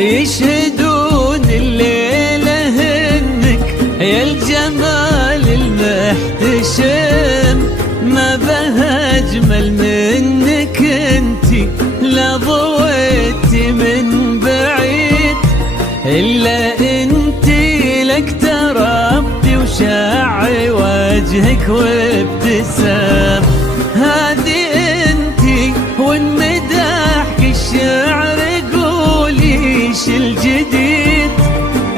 يشهدون الليلة إنك يا الجمال المحتشم، ما بها أجمل منك انتي، لا ضويتي من بعيد إلا انتي، لك تربي وشاعي وجهك وابتسام. هذه انتي وان مدحك الشعر قوليش الجديد،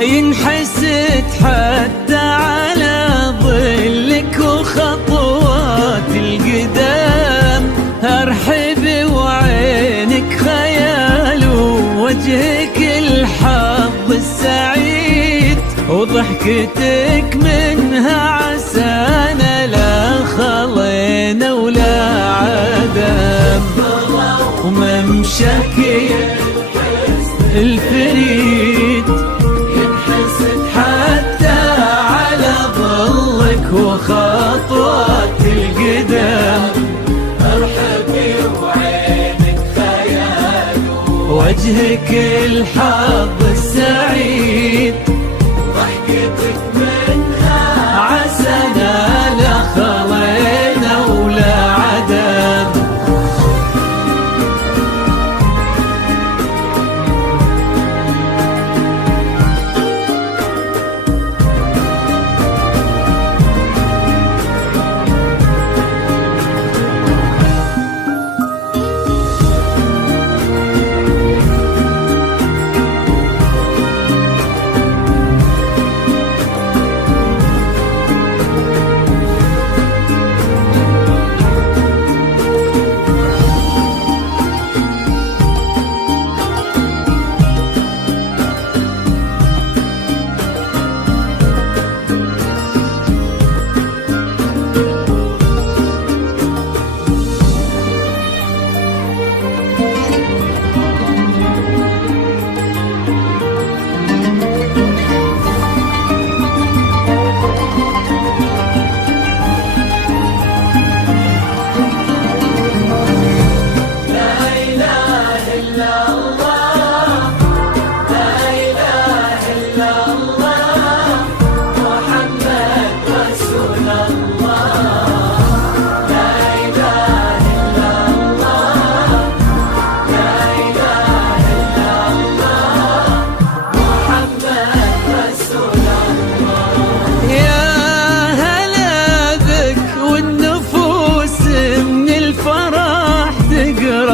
ينحسد حتى على ظلك وخطوات القدام. ارحبي وعينك خيال ووجهك الحظ السعيد، وضحكتك منها عسانا لا خلينا ولا عدم. وممشاك الفريد ينحسد حتى على ظلك وخطوات القدام. ارحبي وعينك خيال وجهك الحظ السعيد، ضحكتك منها عسانا لا خلينا ولا عدم.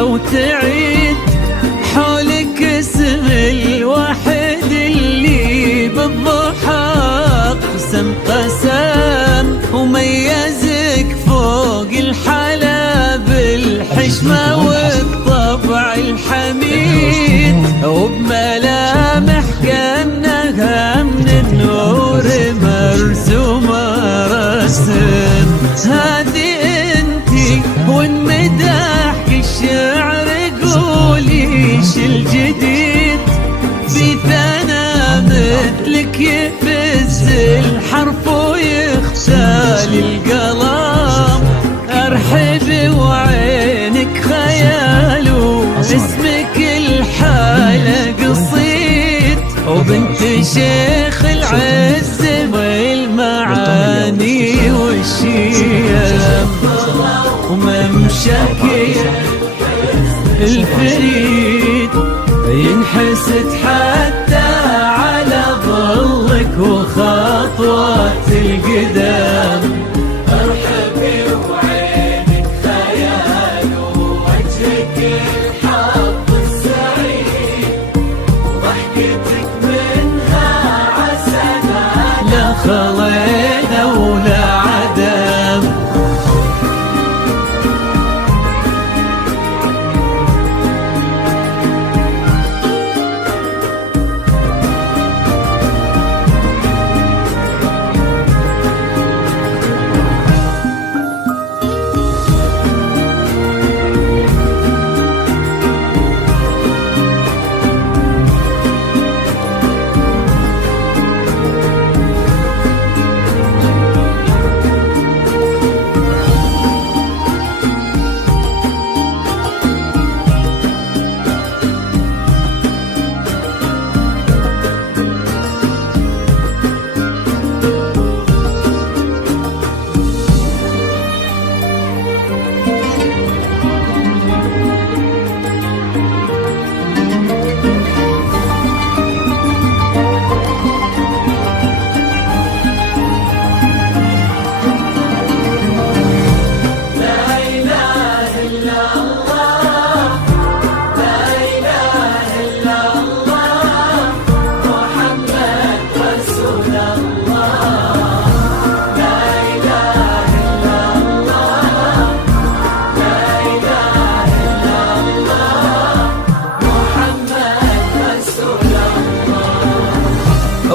وتعيد حولك اسم الواحد اللي بالضحى قسم قسم، وميزك فوق الحلا بالحشمة والطبع الحميد، وبملامح كأنها من النور مرسومة رسم. هذه انتي وان مدحك الشعر قوليش الجديد، في ثنا مثلك يفز الحرف ويختال القلم. ارحبي وعينك خيال واسمك الحالة قصيد، وبنت شيخ العز والمعاني والشيم. وممشاك الفريد ينحسد حتى على ظلك وخطوات القدام. ارحبي وعينك خيال ووجهك الحظ السعيد، ضحكتك منها عسانا لا خلينا ولا عدم.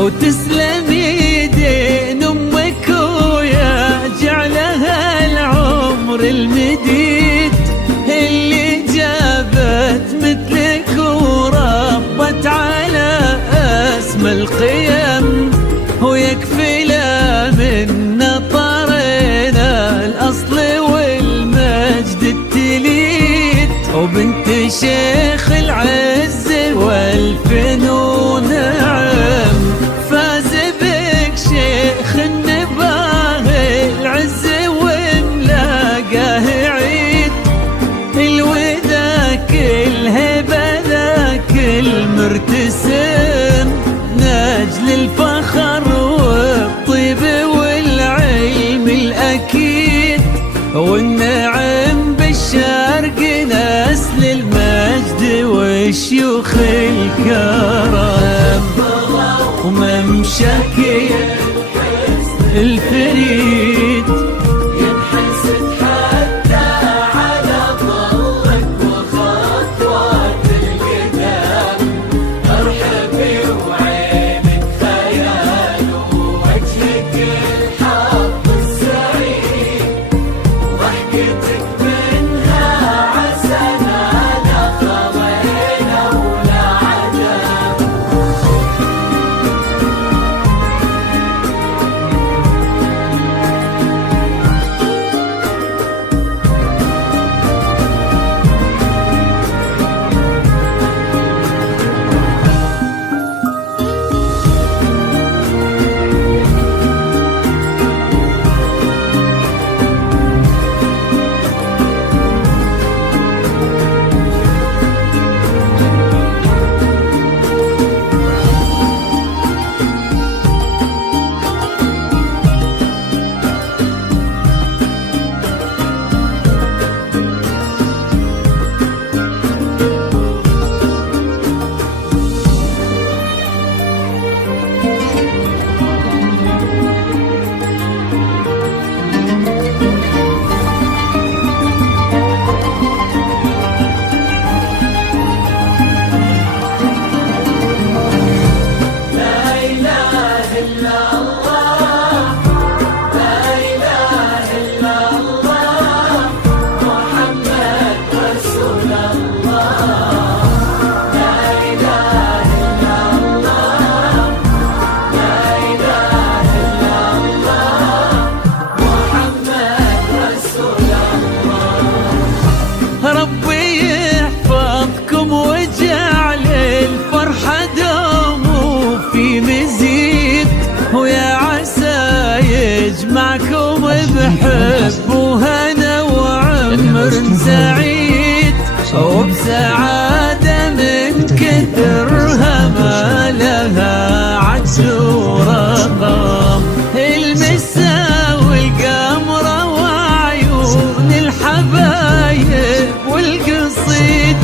وتسلم يدين أمك ويا جعلها العمر المديد اللي جابت مثلك وربت على أسمى القيم، ويكفي لا من نطرنا الأصل والمجد التليد، وبنت شيخ العز والفنون نعم، فاز بك شيخ النباه العز وملاقاه عيد، الوذاك الهبة ذاك المرتسم، نجل الفخر والطيب والعلم الأكيد، والنعم بالشرق نسل المجد والشيوخ الكرم، وممشاك الفريد ينحسد حتى على ظلك وخطوات القدام، ارحبي وعينك خيال ووجهك الحظ السعيد، ضحكتك منها عسنا لا خضينا ولا عدم. ربي يحفظكم وجعل الفرحة دوم في مزيد، ويا عسى يجمعكم بحب وهنا وعمر سعيد، وبسعادة من كثرها ما لها عد ورقم، المسا والقمرة وعيون الحبايب والقصيد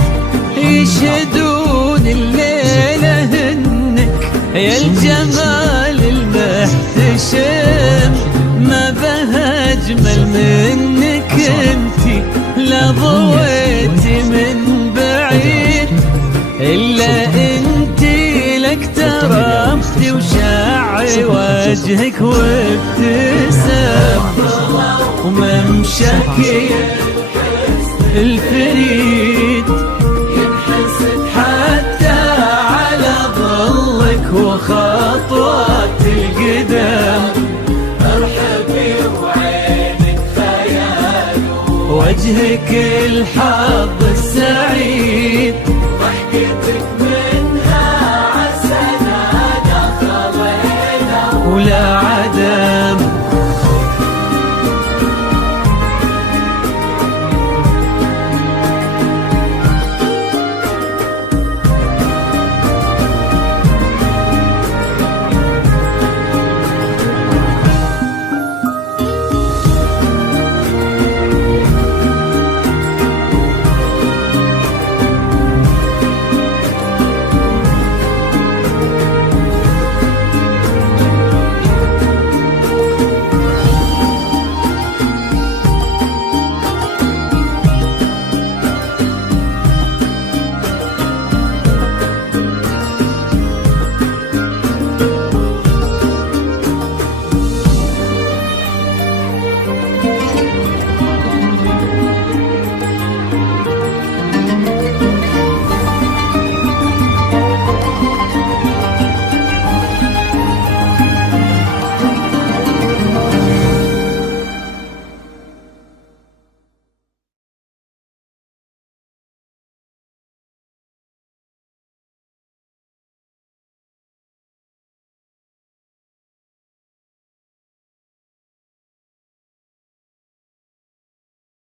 يشهدون الليلة هنك يا الجمال المحتشم، ما بها أجمل منك انتي لا ضويتي من بعيد، إلا انتي لك تربتي وشعي وجهك وابتسام، وممشاك الفريد ينحسد حتى على ظلك وخطوات القدام، ارحبي وعينك خيال وجهك الحظ السعيد، ضحكتك منها عسنا لا خضينا ولا عدا.